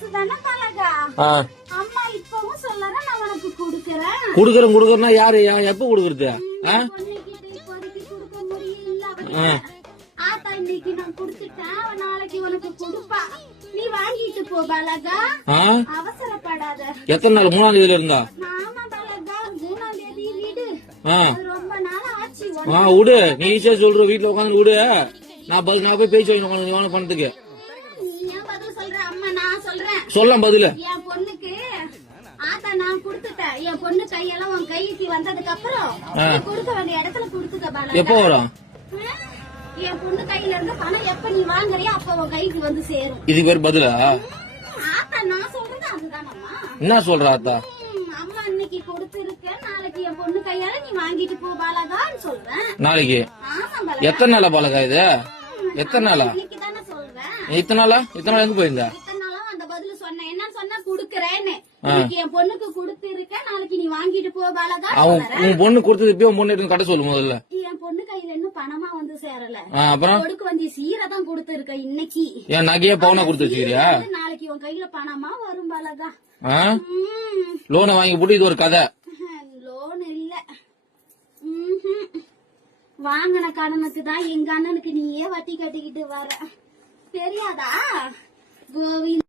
காசு தானே பழகா. அம்மா இப்பவும் சொல்லறேன் நான் உனக்கு குடுக்கறேன். குடுக்கறேன்னா யாரு எப்ப குடுக்கறது? பொண்ணுகிட்ட இப்போதைக்கு குடுக்க முடியல. ஆத்தா இன்னைக்கு நான் குடுத்துட்டேன், நாளைக்கு உனக்கு குடுப்பா. நீ வாங்கிட்டு போ பழகா, அவசரப்படாத. எத்தனை நாள்? 3ஆம் தேதியில இருந்தா? ஆமா பழகா, 3ஆம் தேதி வீடு. ரொம்ப நாள் ஆச்சு. விடு, நீ ஈஸியா சொல்ற. வீட்டுல உட்காந்து விடு, நான் போய் பேச்சு வாங்கி உனக்கு பணத்துக்கு. ஏன் பதில் சொல்ற? அம்மா நான் சொல்றேன். சொல்லலாம் பதில. என் பொண்ணுக்கு ஆத்தா நான் குடுத்துட்டேன். என் பொண்ணு கையெல்லாம் உன் கைக்கு வந்ததுக்கு அப்புறம் குடுக்க வேண்டிய இடத்துல குடுத்துக்க பழகா. எப்போ வரும்? என் பொண்ணு கையில இருந்து பணம் எப்ப நீ வாங்குறியோ அப்ப உன் கைக்கு வந்து சேரும். இதுக்கு பேர் பதிலா? ஆத்தா நான் சொல்றது அதுதானம்மா. என்ன சொல்ற ஆத்தா? அம்மா இன்னைக்கு கொடுத்திருக்கேன், நாளைக்கு என் பொண்ணு கையால நீ வாங்கிட்டு போ பாலகான்னு சொல்றேன். நாளைக்கு? ஆமா. எத்தனை நாளா பாலகா இது? எத்தனை நாளா? இன்னைக்கு தானே சொல்றேன். இத்தனை நாளா எங்க போயிருந்த? இத்தனை நாளா அந்த பதில் சொன்னேன். என்ன சொன்னா குடுக்கறேன்னு. இன்னைக்கு என் பொண்ணுக்கு கொடுத்திருக்கேன், நாளைக்கு நீ வாங்கிட்டு போ பாலகா. உன் பொண்ணு கொடுத்தது இப்ப உன் பொண்ணு எடுத்து கட்ட சொல்லு முதல்ல. என் பொண்ணு கையில இன்னும் பணமா வந்து சேரல. அப்புறம் கொடுக்க வேண்டிய சீரை தான் கொடுத்திருக்க இன்னைக்கு. என் நகைய பவுனா கொடுத்து வச்சுக்கிறியா? நாளைக்கு உன் கையில பணமா வரும் பாலகா. லோனை வாங்கி போட்டு இது ஒரு கதை. லோன் இல்ல, வாங்கின கடனுக்கு தான் எங்க அண்ணனுக்கு நீயே வட்டி கட்டிக்கிட்டு வர. தெரியாதா? கோவிந்த